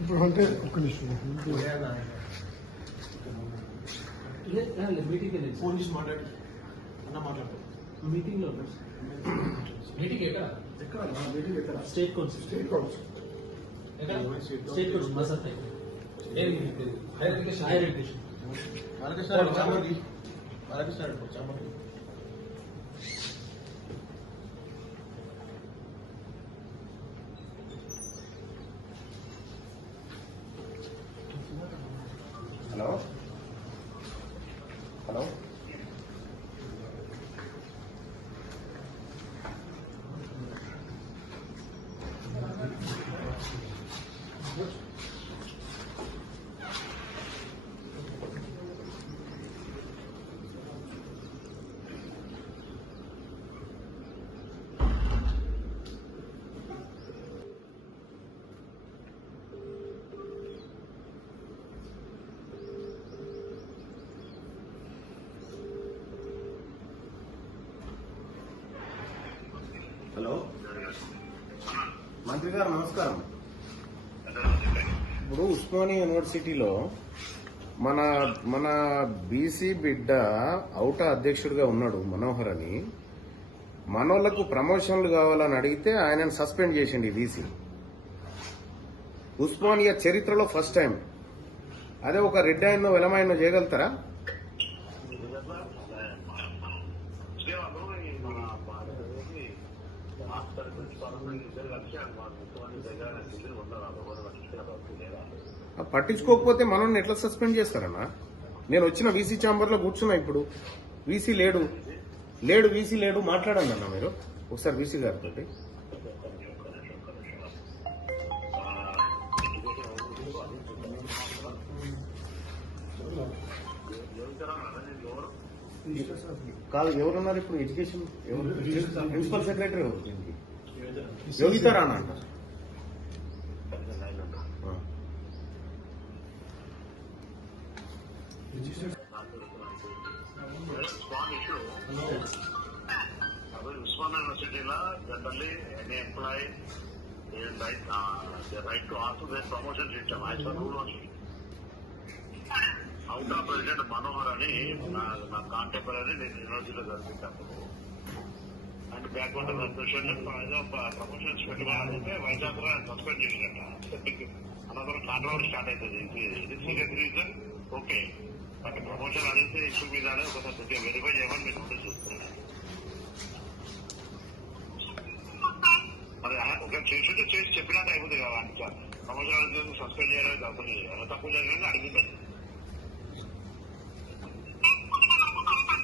ఇప్పుడు అంటే ఒక్క నిమిషం ఫోన్ చేసి మాట్లాడు అన్న మాట్లాడు మీటింగ్లో మీటింగ్ ఎక్కడ? ఎక్కడ? మీటింగ్ ఎక్కడ state council. State council state council. మసత్ higher education. Higher education. చామర్ది Balakrishna చామర్ది హలో మంత్రి గారు నమస్కారం. ఇప్పుడు ఉస్మానియా యూనివర్సిటీలో మన మన బీసీ బిడ్డ ఔట అధ్యక్షుడిగా ఉన్నాడు మనోహర్ అని. మనోళ్ళకు ప్రమోషన్లు కావాలని అడిగితే ఆయనను సస్పెండ్ చేసిండి వీసీ ఉస్మానియా చరిత్రలో ఫస్ట్ టైం. అదే ఒక రెడ్ ఆయన్నో వెలమాయన్నో చేయగలుగుతారా ఆ పట్టించుకోకపోతే మనల్ని ఎట్లా సస్పెండ్ చేస్తారన్నా? నేను వచ్చిన వీసీ ఛాంబర్లో కూర్చున్నా ఇప్పుడు. వీసీ లేడు. లేడు వీసీ లేడు. మాట్లాడండి అన్న మీరు. ఒకసారి వీసీ గారితో కాదు ఎవరున్నారు ఇప్పుడు? ఎడ్యుకేషన్ ఎవరు? ప్రిన్సిపల్ సెక్రటరీ ఎవరు? దీనికి యోగిత రాణా అంట ఆ. Usman University generally any employee is right, uh, the right to ask their promotion system. Rule only. Out of president Manohar అని నా నా కాంటెంపరీ నేను యూనివర్సిటీలో చదివించాను అండ్ బ్యాక్గ్రౌండ్ ప్రొఫెషన్ ప్రమోషన్స్ పెట్టుకోవాలంటే వైజాగ్లో సస్పెండ్ చేసినట్టు అనంతరం కాంట్రవర్ స్టార్ట్ అవుతుంది ఇది serious reason okay but promotion అనేది ఇష్యూ మీద ఒకసారి కొద్దిగా వెరిఫై చేయమని మీరు ఉంటే చూస్తున్నాను మరి ఆ- ఒక చేస్తుంటే చేసి చెప్పినట్టు అయిపోతుంది కదా అంత ప్రమోషన్ అనేది సస్పెండ్ చేయడం తప్పు చేయాలి తప్పు చేయాలని అడిగింది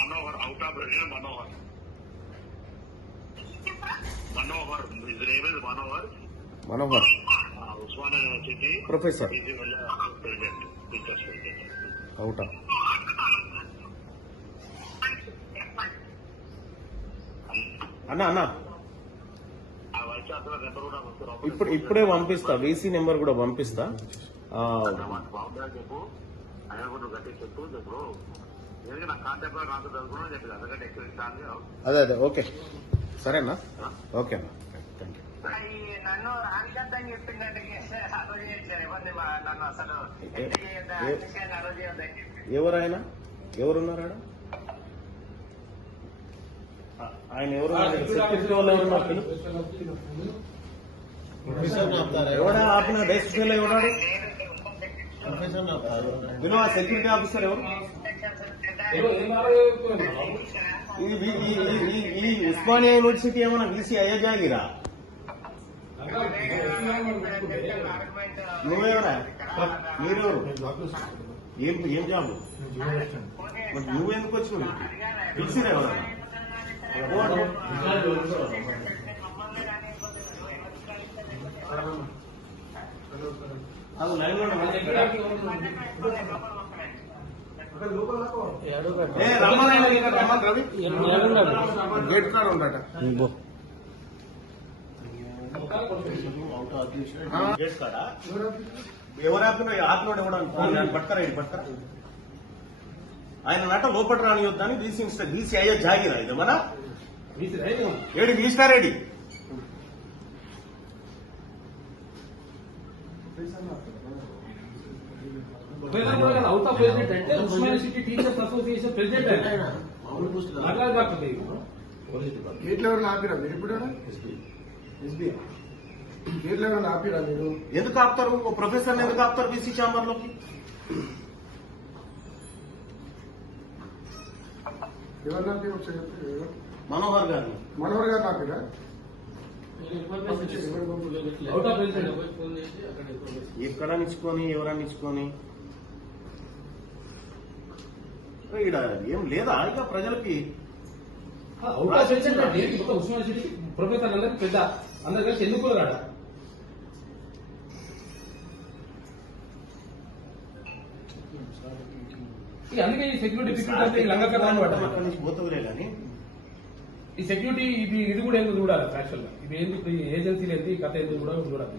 Manohar out of resident Manohar Manohar ఇది name is Manohar Manohar Osman university professor president teachers president out అన్న అన్న. ఇప్పుడు ఇప్పుడే పంపిస్తా. వీసీ నెంబర్ కూడా పంపిస్తా. అదే అదే. ఓకే. సరేనా? ఓకే అన్న. ఈ నన్ను రానికద్దని చెప్పిందంటే చేశారు ఇవ్వండి మా నన్ను అసలు చేయొద్దని చెప్పి. ఎవరైనా ఎవరున్నారు ఆడ? ఆయన ఎవరు. ఎవడా ఆపిన? డెస్క్ ఫెయిల్ ఎవడాడు విను ఆ సెక్యూరిటీ ఆఫీసర్ ఎవరు? ఇది ఈ ఉస్మానియా యూనివర్సిటీ ఏమైనా వీసీ అయ్యా జాగిరా నువ్వెవరా? మీరెవరు? ఏం ఏం జాబ్? మరి నువ్వెందుకు వచ్చినావు? పిలిచిరా ఎవరన్నా? ఎవరు? అది లైన్లో ఏ రమ్మని ఆయన ఇక్కడ రమ్మని రవి. గేట్ కాడ ఉండట ఎవరు ఆపిన ఆపినోడు పట్టుకరా పట్టుకరా ఆయన నట లోపల రానియొద్దని బీసీ బీసీ అయ్యే జాగిరా ఇది మన. ఏడి ప్రెసిడెంట్ అంటే Osmania city teachers association president అట్లా కాకపోతే ఆపిరా మీరు ఇప్పుడు మీరు ఎందుకు ఆపుతారు? ఓ ప్రొఫెసర్ ఎందుకు ఆపుతారు బీసీ ఛాంబర్లోకి. ఎవరు? మనోహర్ గారిని. మనోహర్ గారిని ఆపిరా? అవుట్ ఆఫ్ ప్రెసిడెంట్ ఎక్కడ నిచ్చుకొని ఎవరని నిచ్చుకొని? ఈడ ఏం లేదా? ఇక ప్రజలకి సిటీ ప్రొఫెసర్ అందరికి పెద్ద. అందరు కలిసి ఎందుకు రాడ అందుకే ఈ సెక్యూరిటీ సెక్యూరిటీ అంటే ఈ సెక్యూరిటీ ఇది ఇది కూడా ఎందుకు చూడాలి యాక్చువల్గా? ఇది ఎందుకు ఏజెన్సీలు ఏంటి ఈ కథ ఎందుకు కూడా చూడాలి.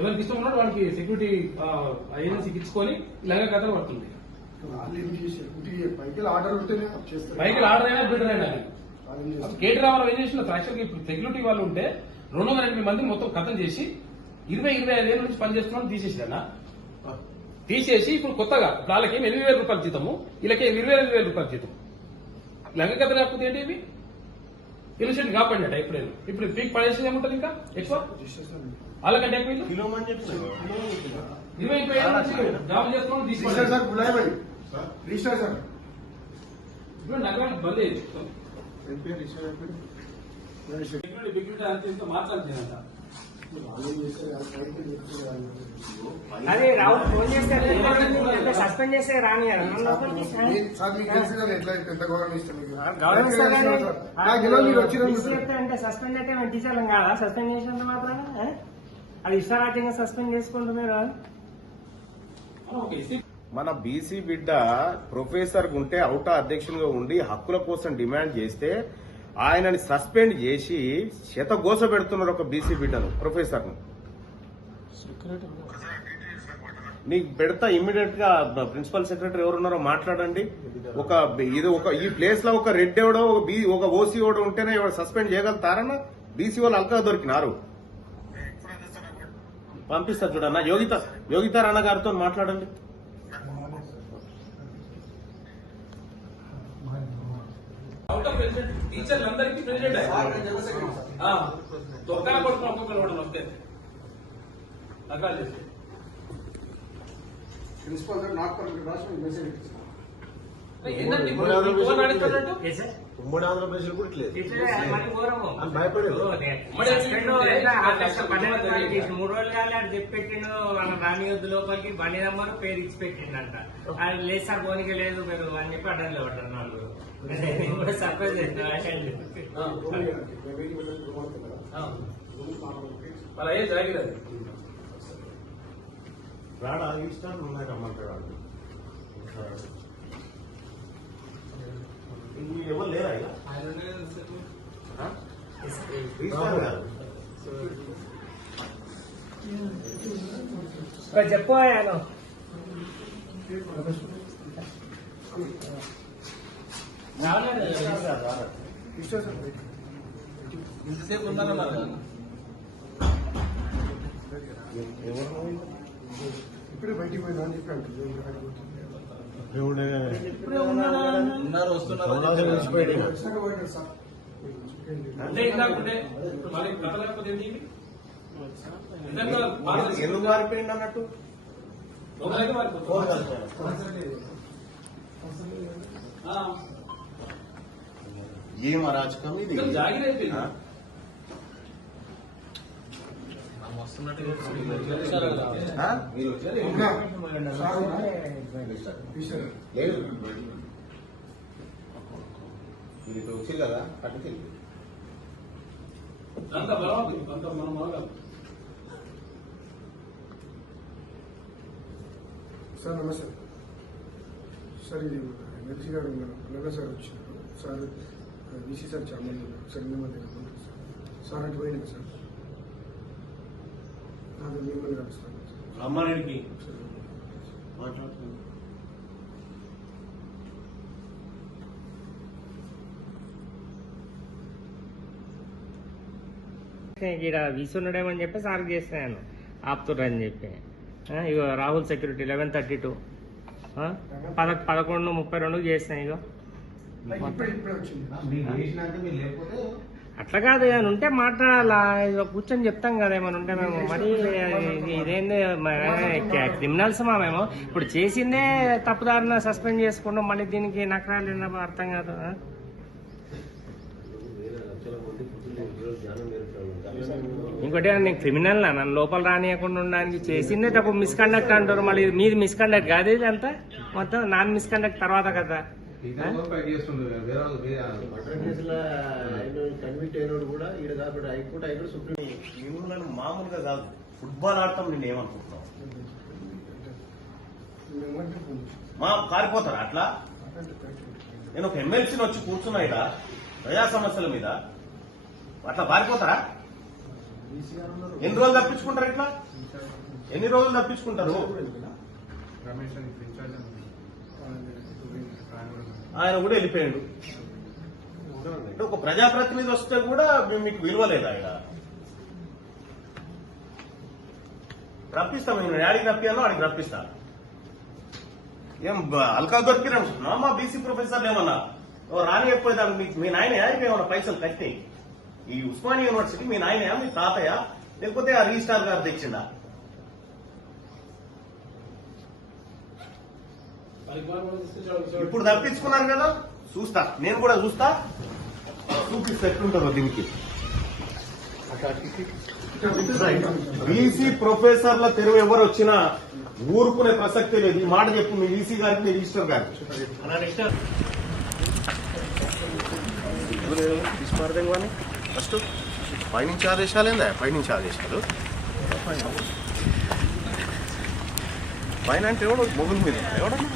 ఎవరికి ఇష్టం ఉన్నాడు వాడికి సెక్యూరిటీ ఏజెన్సీకి ఇచ్చుకొని ఇలాగ కథలు పడుతుంది. పైకి ఆర్డర్ అయినా బిల్డర్ అయినా? కేటీ రామారావు ఏం చేసిన యాక్చువల్గా ఇప్పుడు సెక్యూరిటీ వాళ్ళు ఉంటే రెండు వందల ఎనిమిది మంది మొత్తం కథం చేసి ఇరవై ఇరవై ఐదేళ్ళ నుంచి పనిచేస్తున్నాను తీసేసినా తీసేసి ఇప్పుడు కొత్తగా ఇప్పుడు వాళ్ళకి ఏమి ఎనిమిది వేల రూపాయలు జీతము వీళ్ళకి ఏమి ఇరవై ఐదు వేల రూపాయలు జీతం లంగ కథ లేకపోతే ఏంటి ఇవి? ఇన్సెంట్ కాపాడినట్ట ఎప్పుడైనా ఇప్పుడు. పీక్ పడేసి ఏముంటది ఇంకా? ఎక్కువ. వాళ్ళకంటే ఎక్కువ ఇరవై ఏళ్ళ నుంచి జాబ్ చేస్తున్నాం ఇప్పుడు బంద్ అదే రావు ఫోన్ చేస్తే ఎంత సస్పెండ్ చేస్తే రాని అంటే సస్పెండ్ అయితే మేము టీచర్లం కాదా? సస్పెండ్ చేసినంత మాత్రం అది ఇష్టారాజ్యంగా సస్పెండ్ చేసుకుంటున్నారు ఓకే మన బీసీ బిడ్డ ప్రొఫెసర్ ఉంటే అవుటా అధ్యక్షునిగా ఉండి హక్కుల కోసం డిమాండ్ చేస్తే ఆయనని సస్పెండ్ చేసి శతగోస పెడుతున్నారు ఒక బీసీ బిడ్డను ప్రొఫెసర్ నీకు పెడతా ఇమ్మీడియట్గా ప్రిన్సిపల్ సెక్రటరీ ఎవరున్నారో మాట్లాడండి. ఒక ఇది ఒక ఈ ప్లేస్లో ఒక రెడ్ ఎవడో ఒక బీ ఒక ఓసీ ఎవడో ఉంటేనే ఎవరు సస్పెండ్ చేయగలుగుతారన్న బీసీ వాళ్ళు అల్కా దొరికినారు. పంపిస్తారు చూడన్న. యోగిత యోగిత రాణ గారితో మాట్లాడండి. ఆఫ్ ప్రెసిడెంట్ టీచర్లందరికీ ప్రెసిడెంట్ తొక్కన కొడుకుని ఒక్కొక్కరు కూడా వస్తే రకాలు చేసి ప్రిన్సిపల్ సార్ నాకు పర్మిట్ రాసి మెసేజ్ ఇస్తాను ఏంటంటే ఉమ్మడి ఆంధ్రప్రదేశ్ కూడా ఇట్లేదు మరి భయపడేది. మూడు రోజులు కాలే అది చెప్పెట్టిండు మన రాని వద్దు లోపలికి బండి నెంబర్ పేరు ఇచ్చి పెట్టిండంట లేదు సార్ పోనీకి లేదు మీరు అని చెప్పి అడ్డంలో పడ్డారు వాళ్ళు నేను కూడా సర్ప్రైజ్ అయింది అలా ఏం జరగలేదు. రాడా ఉన్నాయి రమ్మంటాడు ఎవరు లేరా ఇక. చెప్పు ఆయన. ఇంతసేపు ఉన్నారన్నారు? ఇప్పుడే బయటికి పోయినా అని చెప్పి అంటుంది ఉన్నారు వస్తున్నారు అంటే ఇందాకుంటే మళ్ళీ కథ లేకపోతే ఎందుకు- మారిపోయింది అన్నట్టు. ఏం అరాచకం ఇది? ఇక్కడ జాగిరి అయిపోయింది. ఆ? ఆ? ఉన్నా. సార్ ఉన్నా? రిజిస్టర్ లేదు మీరు ఇక్కడ వచ్చి కదా అటు తిరిగి అంత బలవంతం అంత మనం మొదలు సార్ నమస్తే. సార్ ఇది ఎమ్మెల్సీ గారు ఉన్నారు. పుల్లగా సార్ వచ్చినారు. సార్ బీసీ సార్ చాలా మంది ఉన్నారు. సార్ మంది ఉన్నారు సార్. అటు పోయినా సార్? అది మిమ్మల్ని కలుస్తాను రమ్మారెడ్డికి మాట్లాడుతున్నాను. ఇక్కడ వీసున్నాడేమని చెప్పి సార్ చేసినాను. ఆపుతుర్రని చెప్పి. ఇగో Rahul security eleven thirty two పద పదకొండు ముప్పై రెండు చేసిన ఇగో. ఇప్పుడే ఇప్పుడే వచ్చింది. అట్లా కాదు ఏమైనా ఉంటే మాట్లాడాలా? ఇగో కూర్చొని చెప్తాం కదా ఏమైనా ఉంటే మేము. మరి ఇది- ఇదేంది? క్రిమినల్స్ మా మేము. ఇప్పుడు చేసిందే తప్పుదారిన సస్పెండ్ చేసుకుంటాం మళ్ళీ దీనికి నకరాలు అర్థం కాదు ఆ? ఇంకోటి నేను క్రిమినల్ నా నన్ను లోపల రానియకుండా ఉండడానికి చేసిందే తప్పు. మిస్కండక్ట్ అంటారు. మళ్ళీ ఇది మీది మిస్కండక్ట్ కాదు ఇది అంతా? మొత్తం నాన్ మిస్కండక్ట్ తర్వాత కదా. ఆ? కన్విట్ అయినోడు కూడా ఈడ కాబట్టి హైకోర్టు హైకోర్టు సుప్రీం మిమ్మల్ని మామూలుగా కాదు. ఫుట్బాల్ ఆడటం నేను మా పారిపోతారా అట్లా? నేను ఒక ఎమ్మెల్సీని వచ్చి కూర్చున్నా ఇక్కడ ప్రజా సమస్యల మీద. అట్లా పారిపోతారా? ఎన్ని రోజులు తప్పించుకుంటారు ఇట్లా? ఎన్ని రోజులు తప్పించుకుంటారు? ఆయన కూడా వెళ్ళిపోయాడు. అంటే ఒక ప్రజాప్రతినిధి వస్తే కూడా మేము మీకు విలువ లేదా ఆయన. రప్పిస్తాం మేము. యాడికి రప్పియాలో ఆడికి రప్పిస్తా. ఏం బ- అల్కా దొరికినా మా బీసీ ప్రొఫెసర్లు ఏమన్నా? రాని చెప్పేదాన్ని మీకు మీ నాయన యాడికి ఏమన్నా పైసలు కట్టి? ఈ ఉస్మానియా యూనివర్సిటీ మీ నాయన మీ తాతయ్య లేకపోతే ఆ రిజిస్టార్ గారు తెచ్చిందా? ఇప్పుడు తప్పించుకున్నారు కదా చూస్తా నేను కూడా చూస్తా. చూపిస్తే ఎట్లుంటారు దీనికి. బీసీ ప్రొఫెసర్ల తెరువు ఎవరు వచ్చినా ఊరుకునే ప్రసక్తి లేదు. ఈ మాట చెప్పు మీ ఈసీ గారికి మీ రిజిస్టర్ గారికి. ఫస్ట్ పైనుంచి ఆదేశాలు ఏందా పైనుంచి ఆదేశాలు? పైన అంటే ఎవడు? మొగుల మీద ఎవడన్నా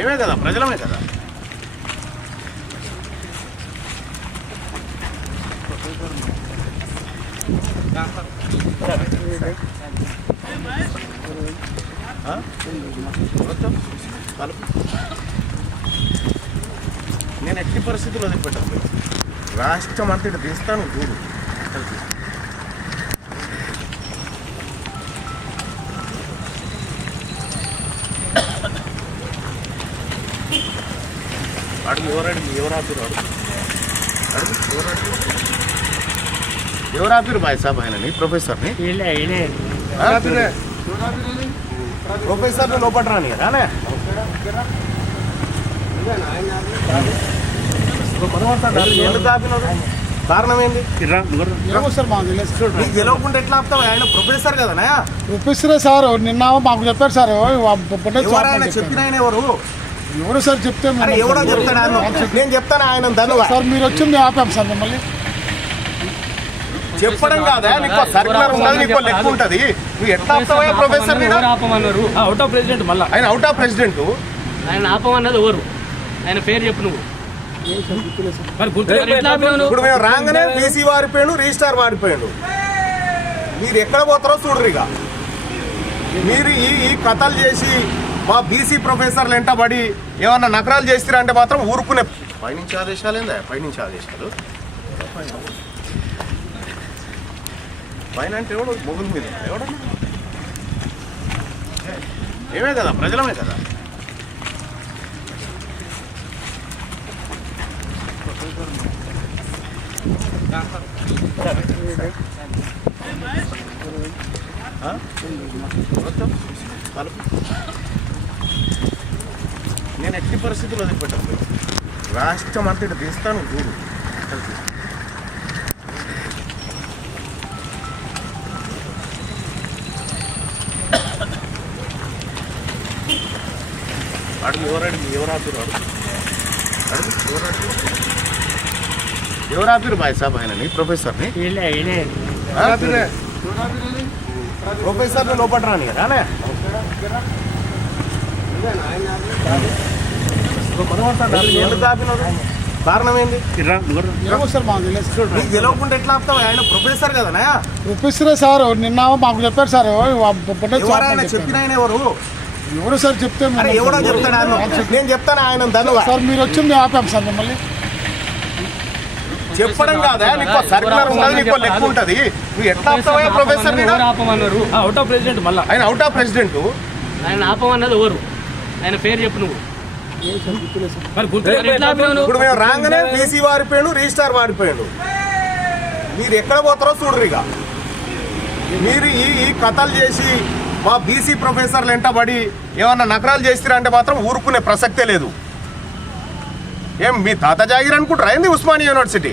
ఏమే కదా? ప్రజలమే కదా? మొత్తం కలుపు నేను ఎట్టి పరిస్థితుల్లో వదిలిపెట్టాను. రాష్ట్రం అంతటి తీస్తాను చూడు అడుగు ఎవరు అడుగు ఎవరు ఆపిరు అడుగు. అడుగు ఎవరు అడుగు ఎవరు ఆపిరు బాయ్ సాబ్ ఆయనని? ప్రొఫెసర్ని? వీళ్ళే వీళ్ళే ప్రొఫెసర్ లోపల రాని కారణం గెలవకుండా ఎట్లా ఆపుతావు? ఆయన ప్రొఫెసర్ కదనా ప్రొఫెసరే సార్ నిన్న మాకు చెప్పారు సార్ చెప్పిన ఆయన ఎవరు? ఎవరు సార్ చెప్తే ఎవడో నేను చెప్తాను ఆయన ధనువా. సార్ మీరు వచ్చి మేము ఆపాం సార్ మిమ్మల్ని. చెప్పడం కాదా? నీకు సర్కులర్ ఉండదు నీకు లెక్క ఉంటది. నువ్వు ఎట్లా ఆపుతావా ప్రొఫెసర్ ఎవరు ఆపమన్నారు? అవుట్ ఆఫ్ ప్రెసిడెంట్ మళ్ళా. ఆయన అవుట్ ఆఫ్ ప్రెసిడెంట్ ఆయన ఆపమన్నది ఎవరు? ఆయన పేరు చెప్పు నువ్వు. ఇప్పుడు మేము రాగానే బీసీ వారిపోయాడు రిజిస్టార్ మారిపోయాడు మీరు ఎక్కడ పోతారో చూడరు ఇక. మీరు ఈ ఈ కథలు చేసి మా బీసీ ప్రొఫెసర్లు వెంటబడి ఏమన్నా నకరాలు చేస్తారా అంటే మాత్రం ఊరుకునే పైనుంచి ఆదేశాలు ఏందా? పైనుంచి ఆదేశాలు? పైన అంటే ఎవడు? మొగుల మీద. ఎవడ ఏమే కదా? ప్రజలమే కదా ఆ? మొత్తం కలుపు నేను ఎట్టి పరిస్థితుల్లో వదిలిపెట్టాను. రాష్ట్రం అంతటి తీస్తాను చూడు. అడుగు ఎవరాడు ఎవరాడు అడుగు ఎవరాడు ఎవరు ఆపిరు బాయ్ సాబ్ ఆయనని ప్రొఫెసర్ని? వీళ్ళే వీళ్ళే ప్రొఫెసర్ లోపల రాని కారణం ఏంది? తెలియకుండా ఎట్లా ఆపుతావు? ఆయన ప్రొఫెసర్ కదనా ప్రొఫెసరే సార్ నిన్న మాకు చెప్పారు సార్ ఆయన చెప్పారు. చెప్పిన ఆయన ఎవరు? ఎవరు సార్ చెప్తే ఎవడో చెప్తాడు ఆయన. నేను చెప్తాను ఆయన సార్ మీరు వచ్చి మేము ఆపాం సార్ మిమ్మల్ని. చెప్పడం కాదా? నీకు సర్కులర్ ఉన్నది నీకు లెక్క ఉంటది. నువ్వు ఎట్లా ఆపుతావా ప్రొఫెసర్ ఆపమన్నారు? అవుట్ ఆఫ్ ప్రెసిడెంట్ మళ్ళా. ఆయన అవుట్ ఆఫ్ ప్రెసిడెంట్ ఆయన ఆపమన్నది ఎవరు? ఆయన పేరు చెప్పు నువ్వు? ఇప్పుడు మేము రాగానే బీసీ వారిపోయాడు రిజిస్టార్ వారిపోయాడు మీరు ఎక్కడ పోతారో చూడరు ఇక. మీరు ఈ ఈ కథలు చేసి మా బీసీ ప్రొఫెసర్లు ఎంటబడి ఏమన్నా నకరాలు చేస్తారంటే మాత్రం ఊరుకునే ప్రసక్తే లేదు. ఏం మీ తాత జాగిర్ అనుకుంటారా ఏంది ఉస్మానియా యూనివర్సిటీ?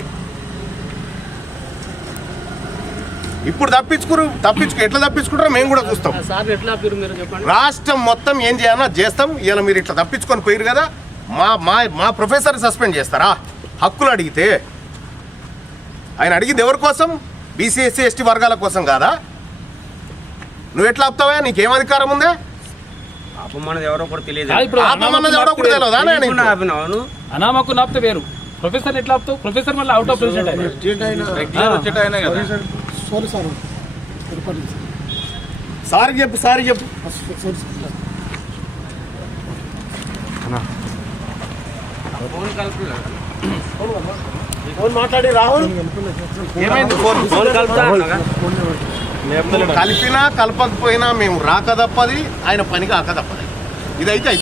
ఇప్పుడు తప్పించుకురు తప్పించుకు ఎట్లా తప్పించుకుంటారో మేము కూడా చూస్తాం. రాష్ట్రం మొత్తం ఏం చేయాలో అది చేస్తాం. ఇలా మీరు ఇట్లా తప్పించుకొని పోయారు కదా మా మా మా ప్రొఫెసర్ సస్పెండ్ చేస్తారా? హక్కులు అడిగితే. ఆయన అడిగింది ఎవరి కోసం? బీసీ ఎస్సీ ఎస్టీ వర్గాల కోసం కాదా? నువ్వు ఎట్లా ఆపుతావా నీకేం అధికారం ఉందే? ఎవరో కూడా తెలియదు. అనామకు నాపితే వేరు. ప్రొఫెసర్ ఎట్లా ఆపుతావు? ప్రొఫెసర్ మళ్ళీ అవుట్ ఆఫ్ ప్రెసిడెంట్ సారీ చెప్పు సారీ చెప్పు. ఫోన్ మాట్లాడి రాహుల్. ఏమైంది ఫోన్? ఫోన్ కలుపుతా? కలిపినా కలపకపోయినా మేము రాక తప్పది ఆయన పని కాక తప్పది. ఇదైతే